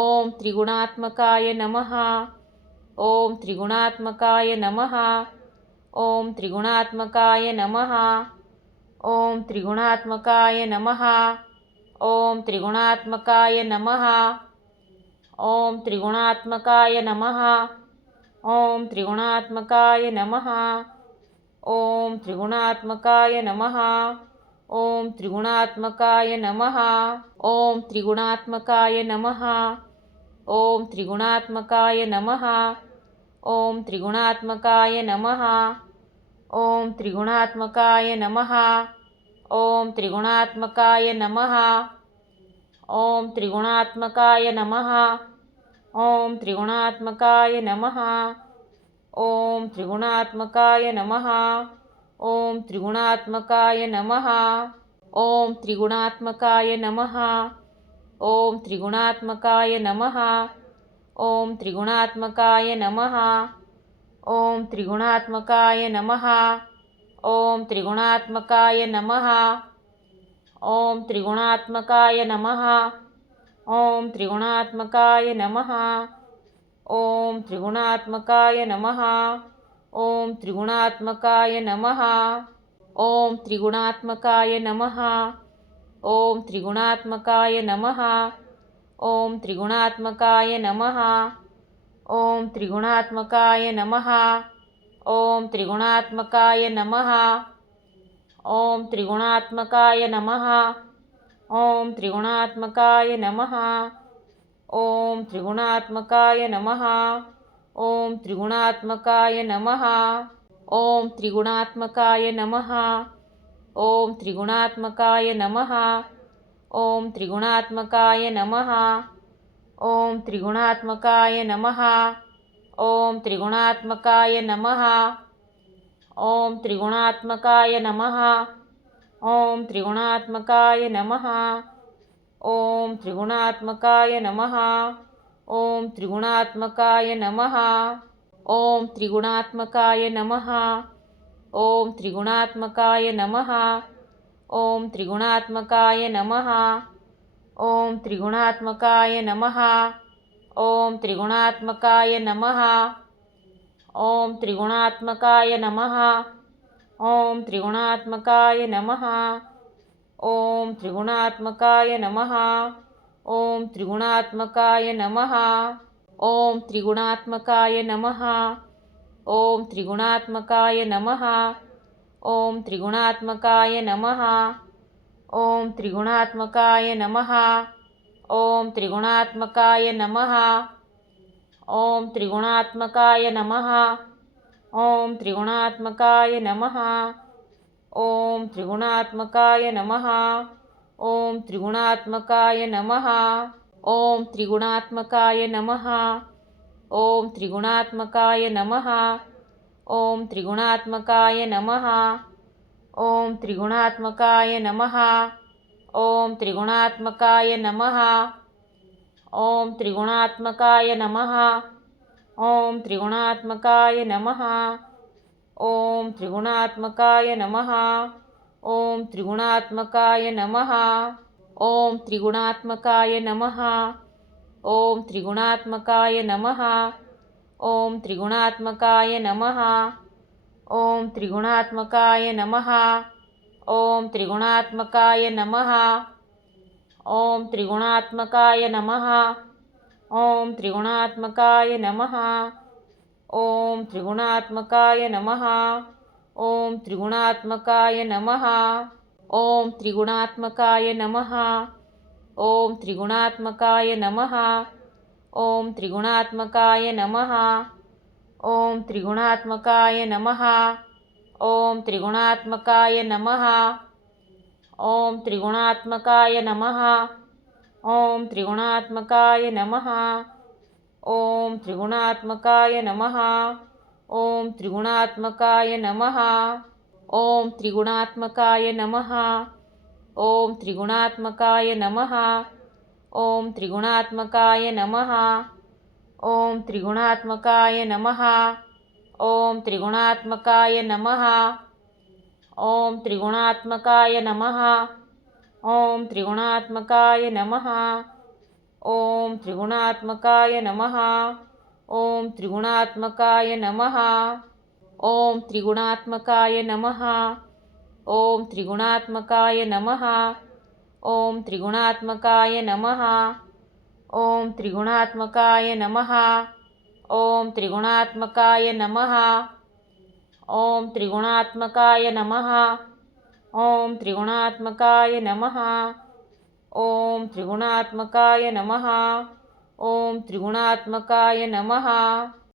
ओम त्रिगुणात्मकाय नमः ओम त्रिगुणात्मकाय नमः ओम त्रिगुणात्मकाय नमः ओम त्रिगुणात्मकाय नमः ओम त्रिगुणात्मकाय नमः ओम त्रिगुणात्मकाय नमः ओम त्रिगुणात्मकाय नमः ओम त्रिगुणात्मकाय नमः ओम त्रिगुणात्मकाय नमः ओम त्रिगुणात्मकाय नमः ओम त्रिगुणात्मकाय नमः ओम त्रिगुणात्मकाय नमः ओम त्रिगुणात्मकाय नमः ओम त्रिगुणात्मकाय नमः ओम त्रिगुणात्मकाय नमः ओम त्रिगुणात्मकाय नमः ओम त्रिगुणात्मकाय नमः ओम त्रिगुणात्मकाय नमः ओम त्रिगुणात्मकाय नमः ओम त्रिगुणात्मकाय नमः ओम त्रिगुणात्मकाय नमः ओम त्रिगुणात्मकाय नमः ओम त्रिगुणात्मकाय नमः ओम त्रिगुणात्मकाय नमः ओम त्रिगुणात्मकाय नमः ओम त्रिगुणात्मकाय नमः ओम त्रिगुणात्मकाय नमः ओम त्रिगुणात्मकाय नमः ओम त्रिगुणात्मकाय नमः ओम त्रिगुणात्मकाय नमः ओम त्रिगुणात्मकाय नमः ओम त्रिगुणात्मकाय नमः ओम त्रिगुणात्मकाय नमः ओम त्रिगुणात्मकाय नमः ओम त्रिगुणात्मकाय नमः ओम त्रिगुणात्मकाय नमः ओम त्रिगुणात्मकाय नमः ओम त्रिगुणात्मकाय नमः ओम त्रिगुणात्मकाय नमः ओम त्रिगुणात्मकाय नमः ओम त्रिगुणात्मकाय नमः ओम त्रिगुणात्मकाय नमः ओम त्रिगुणात्मकाय नमः ओम त्रिगुणात्मकाय नमः ओम त्रिगुणात्मकाय नमः ओम त्रिगुणात्मकाय नमः ओम त्रिगुणात्मकाय नमः ओम त्रिगुणात्मकाय नमः ओम त्रिगुणात्मकाय नमः ओम त्रिगुणात्मकाय नमः ओम त्रिगुणात्मकाय नमः ओम त्रिगुणात्मकाय नमः ओम त्रिगुणात्मकाय नमः ओम त्रिगुणात्मकाय नमः ओम त्रिगुणात्मकाय नमः ओम त्रिगुणात्मकाय नमः ओम त्रिगुणात्मकाय नमः ओम त्रिगुणात्मकाय नमः ओम त्रिगुणात्मकाय नमः ओम त्रिगुणात्मकाय नमः ओम त्रिगुणात्मकाय नमः ओम त्रिगुणात्मकाय नमः ओम त्रिगुणात्मकाय नमः ओम त्रिगुणात्मकाय नमः ओम त्रिगुणात्मकाय नमः ओम त्रिगुणात्मकाय नमः ओम त्रिगुणात्मकाय नमः ओम त्रिगुणात्मकाय नमः ओम त्रिगुणात्मकाय नमः ओम त्रिगुणात्मकाय नमः ओम त्रिगुणात्मकाय नमः ओम त्रिगुणात्मकाय नमः ओम त्रिगुणात्मकाय नमः ओम त्रिगुणात्मकाय नमः ओम त्रिगुणात्मकाय नमः ओम त्रिगुणात्मकाय नमः ओम त्रिगुणात्मकाय नमः ओम त्रिगुणात्मकाय नमः ओम त्रिगुणात्मकाय नमः ओम त्रिगुणात्मकाय नमः ओम त्रिगुणात्मकाय नमः ओम त्रिगुणात्मकाय नमः ओम त्रिगुणात्मकाय नमः ओम त्रिगुणात्मकाय नमः ओम त्रिगुणात्मकाय नमः ओम त्रिगुणात्मकाय नमः ओम त्रिगुणात्मकाय नमः ओम त्रिगुणात्मकाय नमः ओम त्रिगुणात्मकाय नमः ओम त्रिगुणात्मकाय नमः ओम त्रिगुणात्मकाय नमः ओम त्रिगुणात्मकाय नमः ओम त्रिगुणात्मकाय नमः ओम त्रिगुणात्मकाय नमः ओम त्रिगुणात्मकाय नमः ओम त्रिगुणात्मकाय नमः ओम त्रिगुणात्मकाय नमः ओम त्रिगुणात्मकाय नमः ओम त्रिगुणात्मकाय नमः ओम त्रिगुणात्मकाय नमः ओम त्रिगुणात्मकाय नमः ओम त्रिगुणात्मकाय नमः ओम त्रिगुणात्मकाय नमः ओम त्रिगुणात्मकाय नमः ओम त्रिगुणात्मकाय नमः ओम त्रिगुणात्मकाय नमः ओम त्रिगुणात्मकाय नमः ओम त्रिगुणात्मकाय नमः